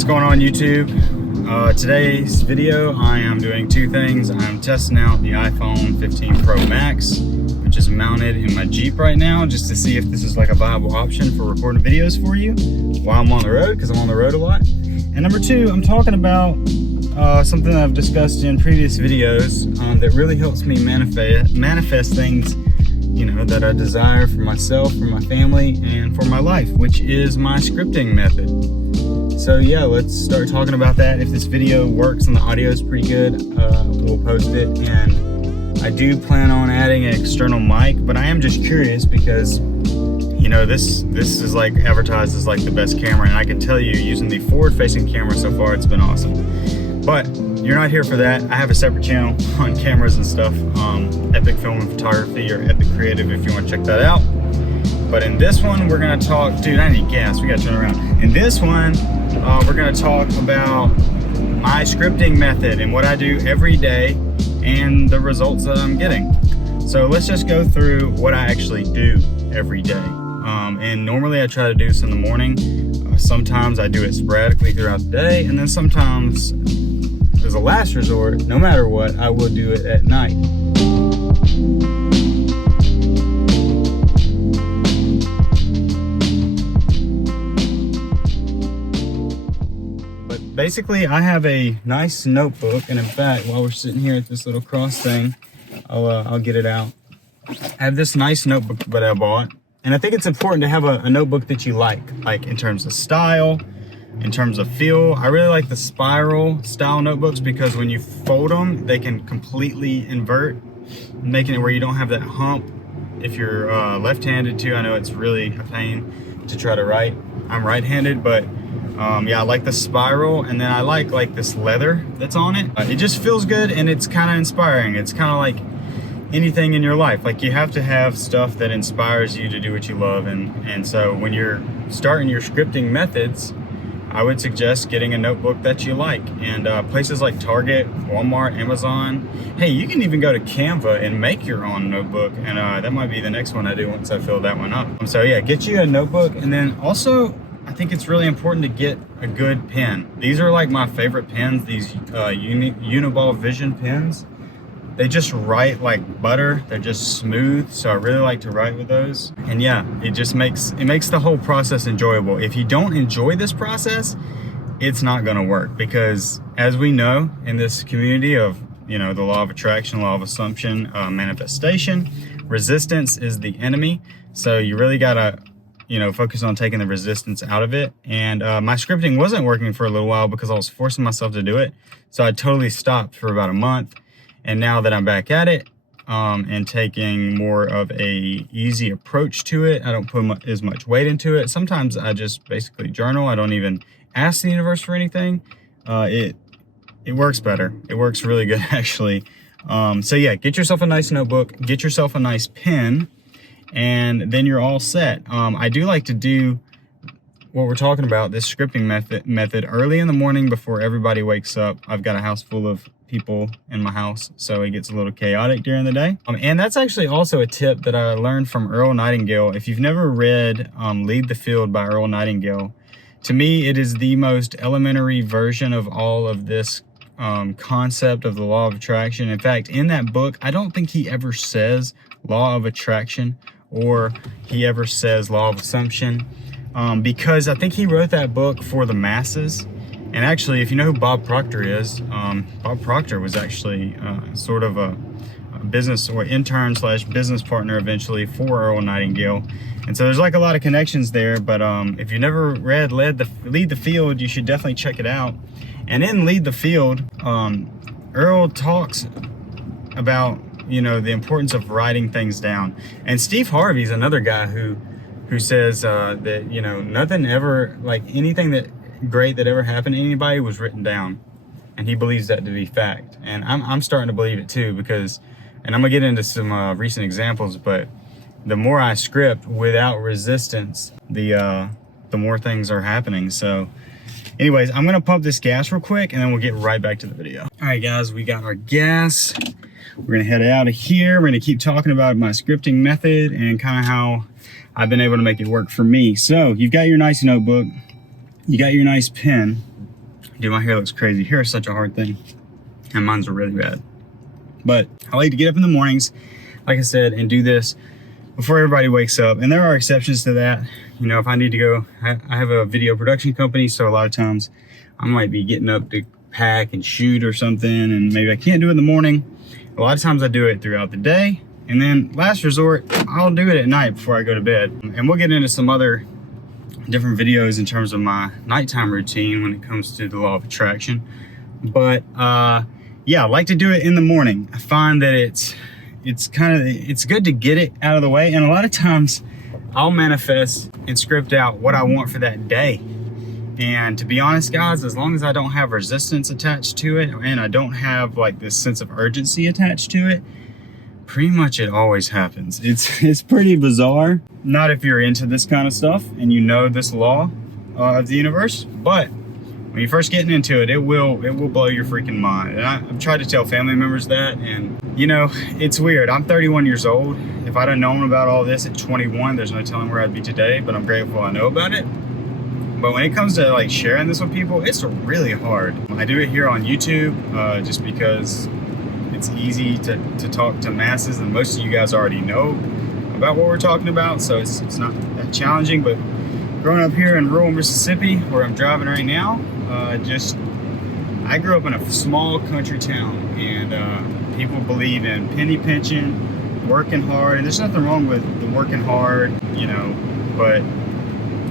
What's going on YouTube? Today's video I am doing two things. I'm testing out the iPhone 15 Pro Max, which is mounted in my Jeep right now, just to see if this is like a viable option for recording videos for you while I'm on the road, because I'm on the road a lot. And number two, I'm talking about something that I've discussed in previous videos that really helps me manifest things, you know, that I desire for myself, for my family, and for my life, which is my scripting method. So yeah, let's start talking about that. If this video works and the audio is pretty good, we'll post it. And I do plan on adding an external mic, but I am just curious because, you know, this is like advertised as like the best camera, and I can tell you, using the forward-facing camera so far, it's been awesome. But you're not here for that. I have a separate channel on cameras and stuff, Epic Film and Photography, or Epic Creative, if you want to check that out. But in this one, we're gonna talk, dude, I need gas, we gotta turn around. In this one, we're gonna talk about my scripting method and what I do every day and the results that I'm getting. So let's just go through what I actually do every day. And normally I try to do this in the morning. Sometimes I do it sporadically throughout the day, and then sometimes, as a last resort, no matter what, I will do it at night. But basically, I have a nice notebook, and in fact, while we're sitting here at this little cross thing, I'll get it out. I have this nice notebook that I bought, and I think it's important to have a notebook that you like in terms of style, in terms of feel. I really like the spiral style notebooks because when you fold them, they can completely invert, making it where you don't have that hump. If you're left-handed too, I know it's really a pain to try to write. I'm right-handed, but yeah, I like the spiral, and then I like this leather that's on it. It just feels good, and it's kind of inspiring. It's kind of like anything in your life. Like, you have to have stuff that inspires you to do what you love, and so when you're starting your scripting methods, I would suggest getting a notebook that you like. And places like Target, Walmart, Amazon, hey, you can even go to Canva and make your own notebook, and that might be the next one I do once I fill that one up. So yeah, get you a notebook, and then also I think it's really important to get a good pen. These are like my favorite pens, these Uniball Vision pens. They just write like butter. They're just smooth, so I really like to write with those. And yeah, it makes the whole process enjoyable. If you don't enjoy this process, it's not gonna work, because as we know in this community of, you know, the law of attraction, law of assumption, manifestation, resistance is the enemy. So you really gotta, you know, focus on taking the resistance out of it. And my scripting wasn't working for a little while because I was forcing myself to do it. So I totally stopped for about a month. And now that I'm back at it, and taking more of a easy approach to it, I don't put as much weight into it. Sometimes I just basically journal. I don't even ask the universe for anything. It works better. It works really good, actually. So yeah, get yourself a nice notebook, get yourself a nice pen, and then you're all set. I do like to do what we're talking about, this scripting method early in the morning before everybody wakes up. I've got a house full of people in my house, so it gets a little chaotic during the day. And that's actually also a tip that I learned from Earl Nightingale. If you've never read Lead the Field by Earl Nightingale, to me it is the most elementary version of all of this concept of the law of attraction. In fact, in that book, I don't think he ever says law of attraction, or he ever says law of assumption, because I think he wrote that book for the masses. And actually, if you know who Bob Proctor is, Bob Proctor was actually sort of a business or intern / business partner eventually for Earl Nightingale. And so there's like a lot of connections there. But if you've never read Lead the Field, you should definitely check it out. And in Lead the Field, Earl talks about, you know, the importance of writing things down. And Steve Harvey's another guy who says that, you know, nothing ever, like anything that great that ever happened to anybody was written down, and he believes that to be fact. And I'm starting to believe it too, because, and I'm gonna get into some recent examples, but the more I script without resistance, the more things are happening. So anyways, I'm gonna pump this gas real quick, and then we'll get right back to the video. All right guys, we got our gas. We're gonna head out of here. We're gonna keep talking about my scripting method and kind of how I've been able to make it work for me. So you've got your nice notebook, you got your nice pen. Dude, my hair looks crazy. Hair is such a hard thing, and mine's really bad. But I like to get up in the mornings, like I said, and do this before everybody wakes up. And there are exceptions to that. You know, if I need to go, I have a video production company, so a lot of times I might be getting up to pack and shoot or something, and maybe I can't do it in the morning. A lot of times I do it throughout the day, and then last resort, I'll do it at night before I go to bed. And we'll get into some other different videos in terms of my nighttime routine when it comes to the law of attraction. But yeah, I like to do it in the morning. I find that it's good to get it out of the way, and a lot of times I'll manifest and script out what I want for that day. And to be honest, guys, as long as I don't have resistance attached to it, and I don't have like this sense of urgency attached to it, pretty much it always happens. It's pretty bizarre. Not if you're into this kind of stuff and you know this law of the universe, but when you're first getting into it, it will blow your freaking mind. And I've tried to tell family members that, and you know, it's weird. I'm 31 years old. If I'd have known about all this at 21, there's no telling where I'd be today, but I'm grateful I know about it. But when it comes to like sharing this with people, it's really hard. I do it here on YouTube just because it's easy to talk to masses, and most of you guys already know about what we're talking about, so it's not that challenging. But growing up here in rural Mississippi, where I'm driving right now, I grew up in a small country town, and people believe in penny pinching, working hard, and there's nothing wrong with the working hard, you know, but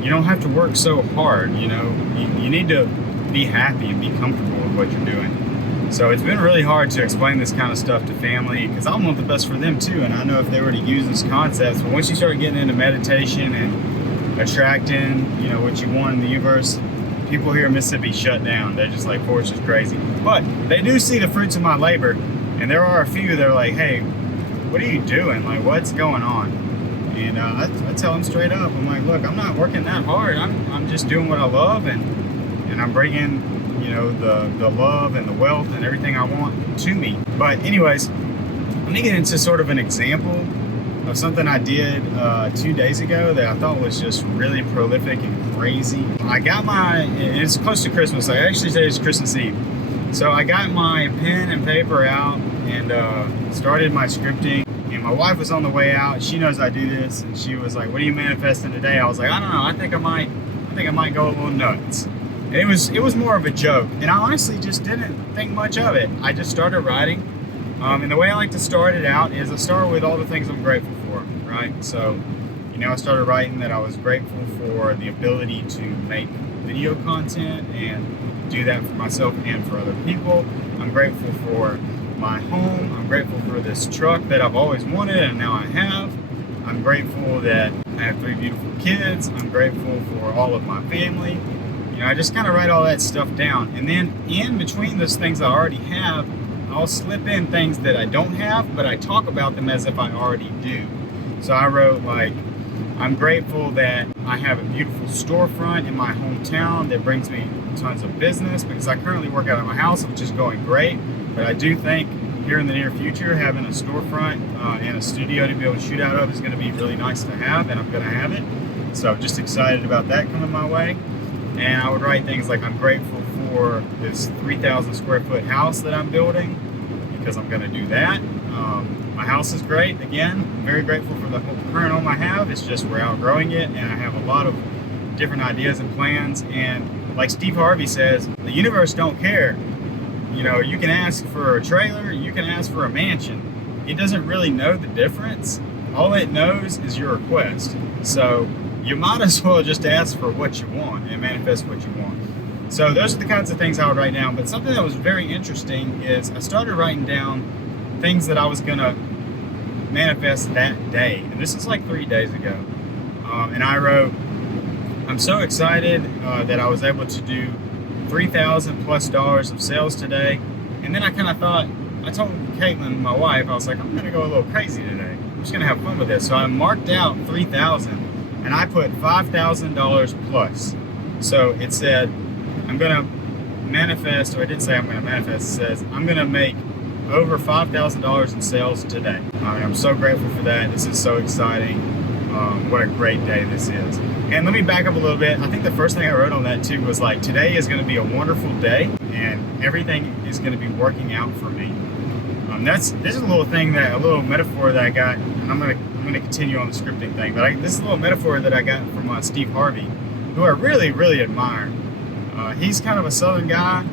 you don't have to work so hard, you know. You need to be happy and be comfortable with what you're doing. So it's been really hard to explain this kind of stuff to family, because I want the best for them too, and I know if they were to use this concept, but once you start getting into meditation and attracting, you know, what you want in the universe, people here in Mississippi shut down. They're just like, Forrest is crazy. But they do see the fruits of my labor, and there are a few that are like, hey, what are you doing? Like, what's going on? And I tell them straight up, I'm like, look, I'm not working that hard. I'm just doing what I love, and I'm bringing, you know, the love and the wealth and everything I want to me. But anyways, let me get into sort of an example of something I did 2 days ago that I thought was just really prolific and crazy. I got it's close to Christmas. Like, actually today is Christmas Eve. So I got my pen and paper out and started my scripting. And my wife was on the way out. She knows I do this, and she was like, what are you manifesting today? I was like, I don't know. I think I might go a little nuts. And it was more of a joke. And I honestly just didn't think much of it. I just started writing. And the way I like to start it out is I start with all the things I'm grateful for, right? So, you know, I started writing that I was grateful for the ability to make video content and do that for myself and for other people. I'm grateful for my home. I'm grateful for this truck that I've always wanted and now I have. I'm grateful that I have 3 beautiful kids. I'm grateful for all of my family. You know, I just kind of write all that stuff down. And then in between those things I already have, I'll slip in things that I don't have, but I talk about them as if I already do. So I wrote like, I'm grateful that I have a beautiful storefront in my hometown that brings me tons of business, because I currently work out of my house, which is going great. But I do think here in the near future, having a storefront and a studio to be able to shoot out of is going to be really nice to have, and I'm going to have it. So I'm just excited about that coming my way. And I would write things like, I'm grateful for this 3,000 square foot house that I'm building, because I'm going to do that. My house is great. Again, I'm very grateful for the current home I have. It's just we're outgrowing it, and I have a lot of different ideas and plans. And like Steve Harvey says, the universe don't care. You know, you can ask for a trailer, you can ask for a mansion. It doesn't really know the difference. All it knows is your request. So you might as well just ask for what you want and manifest what you want. So those are the kinds of things I would write down. But something that was very interesting is I started writing down things that I was gonna manifest that day. And this is like 3 days ago. And I wrote, I'm so excited that I was able to do $3,000+ of sales today. And then I kind of thought, I told Caitlin, my wife, I was like, I'm gonna go a little crazy today. I'm just gonna have fun with this. So I marked out 3,000 and I put $5,000 plus. So it said, I'm gonna manifest, or I didn't say I'm gonna manifest, it says, I'm gonna make over $5,000 in sales today. I'm so grateful for that. This is so exciting. what a great day this is. And let me back up a little bit. I think the first thing I wrote on that too was like, today is going to be a wonderful day and everything is going to be working out for me. This is a little thing a little metaphor that I got, and I'm gonna continue on the scripting thing, but this is a little metaphor that I got from Steve Harvey, who I really, really admire. He's kind of a Southern guy,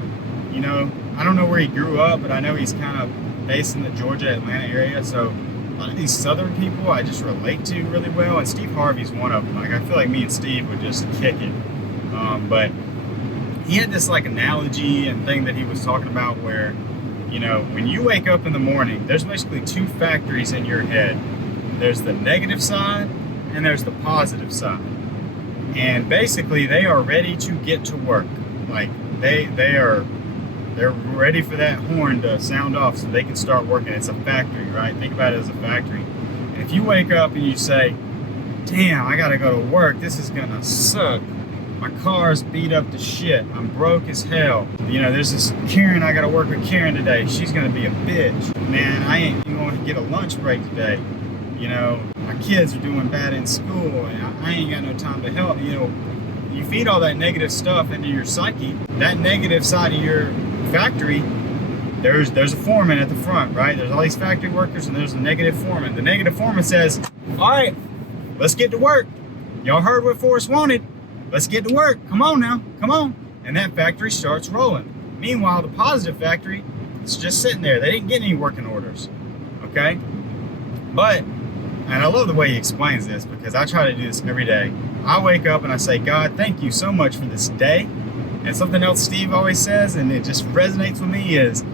you know. I don't know where he grew up, but I know he's kind of based in the Georgia, Atlanta area, so a lot of these Southern people I just relate to really well, and Steve Harvey's one of them. Like, I feel like me and Steve would just kick it. But he had this like analogy and thing that he was talking about where, you know, when you wake up in the morning, there's basically two factories in your head. There's the negative side and there's the positive side. And basically they are ready to get to work. Like they're ready for that horn to sound off so they can start working. It's a factory, right? Think about it as a factory. And if you wake up and you say, damn, I gotta go to work, this is gonna suck. My car's beat up to shit. I'm broke as hell. You know, there's this Karen, I gotta work with Karen today. She's gonna be a bitch. Man, I ain't even gonna get a lunch break today. You know, my kids are doing bad in school and I ain't got no time to help. You know, you feed all that negative stuff into your psyche, that negative side of your factory, there's a foreman at the front, right? There's all these factory workers and there's a negative foreman. The negative foreman says, all right, let's get to work. Y'all heard what Forrest wanted. Let's get to work. Come on now, come on. And that factory starts rolling. Meanwhile, the positive factory is just sitting there. They didn't get any working orders, okay? But, and I love the way he explains this because I try to do this every day. I wake up and I say, God, thank you so much for this day. And something else Steve always says, and it just resonates with me, is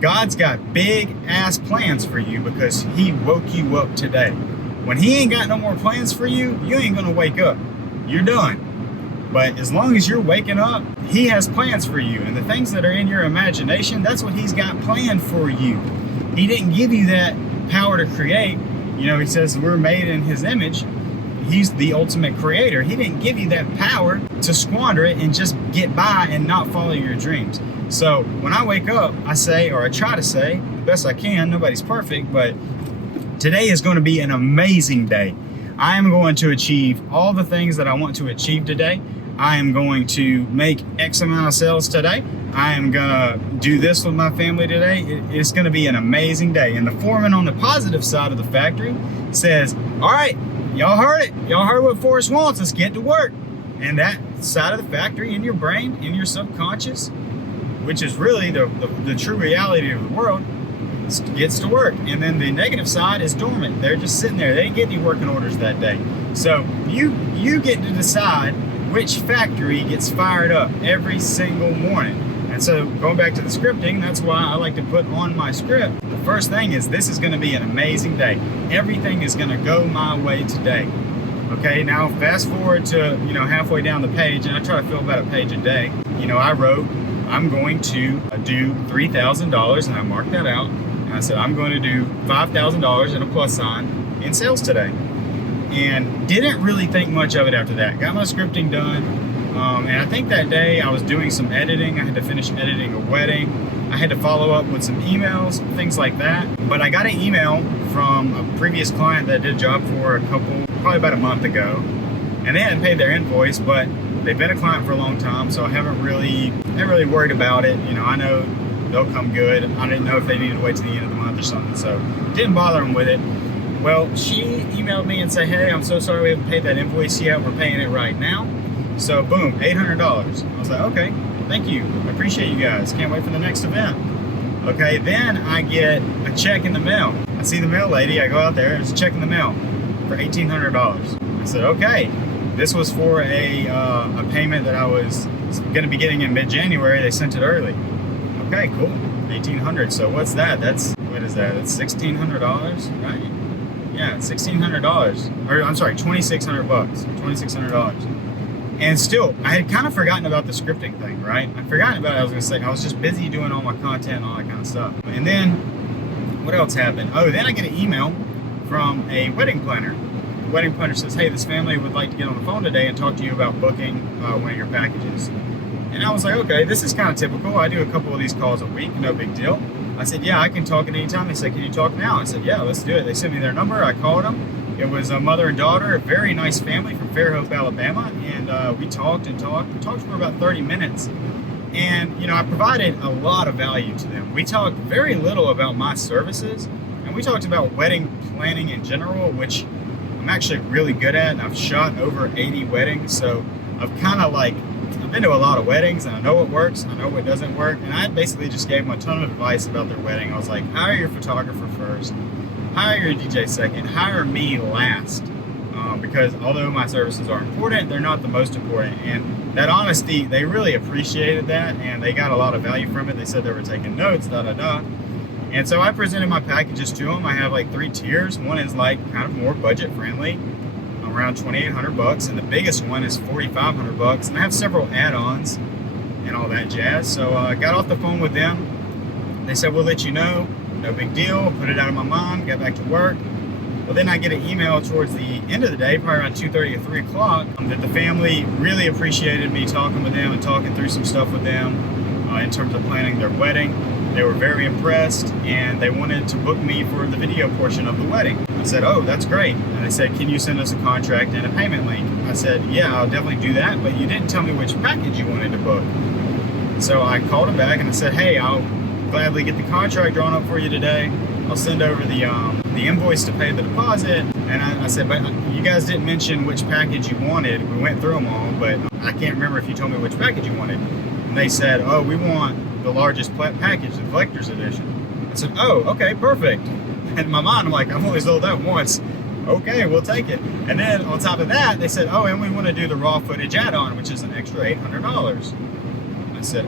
God's got big ass plans for you because he woke you up today. When he ain't got no more plans for you, you ain't gonna wake up. You're done. But as long as you're waking up, he has plans for you. And the things that are in your imagination, that's what he's got planned for you. He didn't give you that power to create. You know, he says we're made in his image. He's the ultimate creator. He didn't give you that power to squander it and just get by and not follow your dreams. So when I wake up, I say, or I try to say, the best I can, nobody's perfect, but today is going to be an amazing day. I am going to achieve all the things that I want to achieve today. I am going to make X amount of sales today. I am gonna do this with my family today. It's gonna be an amazing day. And the foreman on the positive side of the factory says, all right, y'all heard it. Y'all heard what Forrest wants. Let's get to work. And that side of the factory in your brain, in your subconscious, which is really the true reality of the world, gets to work. And then the negative side is dormant. They're just sitting there. They didn't get any working orders that day. So you get to decide which factory gets fired up every single morning. And so going back to the scripting, that's why I like to put on my script. The first thing is this is going to be an amazing day. Everything is going to go my way today. Okay, now fast forward to, you know, halfway down the page, and I try to fill about a page a day. You know, I wrote, I'm going to do $3,000, and I marked that out. And I said, I'm going to do $5,000 and a plus sign in sales today. And didn't really think much of it after that. Got my scripting done. And I think that day I was doing some editing. I had to finish editing a wedding. I had to follow up with some emails, things like that. But I got an email from a previous client that I did a job for probably about a month ago. And they hadn't paid their invoice, but they've been a client for a long time, so I haven't really worried about it. You know, I know they'll come good. I didn't know if they needed to wait to the end of the month or something, so didn't bother them with it. Well, she emailed me and said, hey, I'm so sorry we haven't paid that invoice yet. We're paying it right now. So boom, $800. I was like, okay, thank you. I appreciate you guys. Can't wait for the next event. Okay, then I get a check in the mail. I see the mail lady. I go out there. There's a check in the mail for $1,800. I said, okay, this was for a payment that I was going to be getting in mid-January. They sent it early. Okay, cool. $1,800. So what's that? What is that? That's $1,600, right? Yeah, $1,600. Or I'm sorry, $2,600 bucks. $2,600. And still, I had kind of forgotten about the scripting thing, right? I'd forgotten about it. I was gonna say, I was just busy doing all my content and all that kind of stuff. And then, what else happened? Oh, then I get an email from a wedding planner. The wedding planner says, hey, this family would like to get on the phone today and talk to you about booking one of your packages. And I was like, okay, this is kind of typical. I do a couple of these calls a week, no big deal. I said, yeah, I can talk at any time. They said, can you talk now? I said, yeah, let's do it. They sent me their number. I called them. It It was a mother and daughter, a very nice family from Fairhope, Alabama, and we talked for about 30 minutes. And, you know, I provided a lot of value to them. We talked very little about my services, and we talked about wedding planning in general, which I'm actually really good at, and I've shot over 80 weddings, so I've been to a lot of weddings, and I know what works, I know what doesn't work, and I basically just gave them a ton of advice about their wedding. I was like, hire your photographer first, hire your DJ second, hire me last, because although my services are important, they're not the most important. And that honesty, they really appreciated that, and they got a lot of value from it. They said they were taking notes, And so I presented my packages to them. I have like 3 tiers. One is like kind of more budget friendly, around $2,800, and the biggest one is $4,500. And I have several add-ons and all that jazz. So I got off the phone with them. They said, we'll let you know, no big deal. Put it out of my mind, got back to work. Well, then I get an email towards the end of the day, probably around 2:30 or 3 o'clock, that the family really appreciated me talking with them and talking through some stuff with them in terms of planning their wedding. They were very impressed, and they wanted to book me for the video portion of the wedding. I said, oh, that's great. And they said, can you send us a contract and a payment link? I said, yeah, I'll definitely do that, but you didn't tell me which package you wanted to book. So I called them back and I said, hey, I'll gladly get the contract drawn up for you today. I'll send over the invoice to pay the deposit. And I said, but you guys didn't mention which package you wanted. We went through them all, but I can't remember if you told me which package you wanted. And they said, oh, we want the largest package, the collector's edition. I said, oh, okay, perfect. And in my mind, I'm like, I've only sold that once. Okay, we'll take it. And then on top of that, they said, oh, and we want to do the raw footage add-on, which is an extra $800. I said,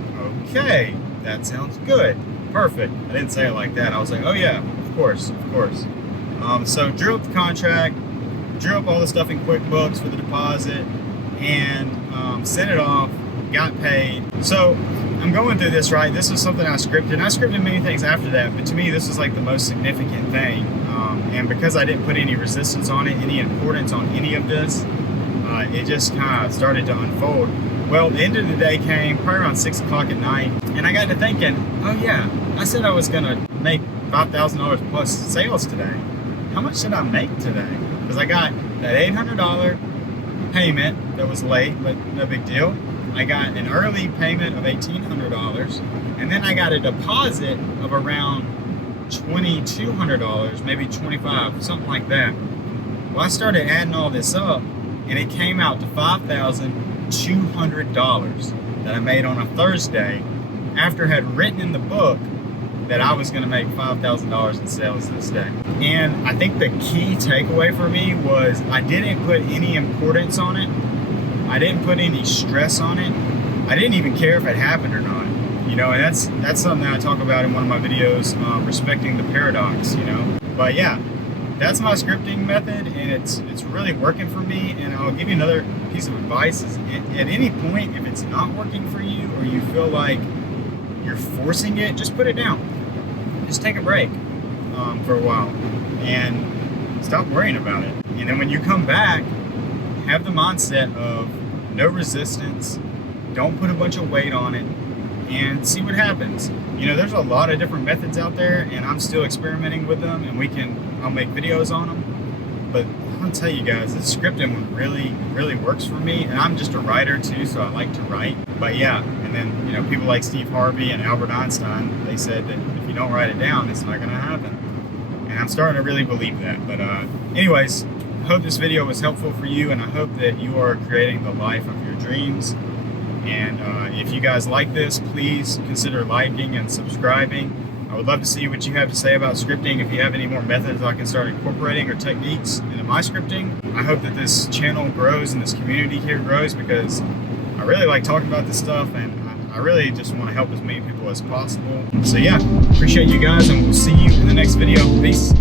okay, that sounds good. Perfect. I didn't say it like that. I was like, oh yeah, of course. So drew up the contract, drew up all the stuff in QuickBooks for the deposit, and sent it off, got paid. So I'm going through this, right? This is something I scripted. I scripted many things after that, but to me, this is like the most significant thing. And because I didn't put any resistance on it, any importance on any of this, it just kind of started to unfold. Well, the end of the day came probably around 6 o'clock at night, and I got to thinking, oh yeah, I said I was gonna make $5,000 plus sales today. How much did I make today? Because I got that $800 payment that was late, but no big deal. I got an early payment of $1,800, and then I got a deposit of around $2,200, maybe $2,500, something like that. Well, I started adding all this up, and it came out to $5,200 that I made on a Thursday after I had written in the book that I was going to make $5,000 in sales this day. And I think the key takeaway for me was I didn't put any importance on it. I didn't put any stress on it. I didn't even care if it happened or not. You know, and that's something that I talk about in one of my videos, respecting the paradox, you know. But yeah, that's my scripting method, and it's really working for me. And I'll give you another piece of advice is at any point, if it's not working for you or you feel like you're forcing it, just put it down. Just take a break for a while and stop worrying about it. And then when you come back, have the mindset of no resistance, don't put a bunch of weight on it, and see what happens. You know, there's a lot of different methods out there, and I'm still experimenting with them, and I'll make videos on them. But I'll tell you guys, the scripting one really works for me, and I'm just a writer too, so I like to write. But yeah, and then, you know, people like Steve Harvey and Albert Einstein, they said that if you don't write it down, it's not gonna happen. And I'm starting to really believe that. But anyways, I hope this video was helpful for you, and I hope that you are creating the life of your dreams. And if you guys like this, please consider liking and subscribing. I would love to see what you have to say about scripting. If you have any more methods I can start incorporating or techniques into my scripting. I hope that this channel grows and this community here grows, because I really like talking about this stuff, and I really just want to help as many people as possible. So yeah, appreciate you guys, and we'll see you in the next video. Peace.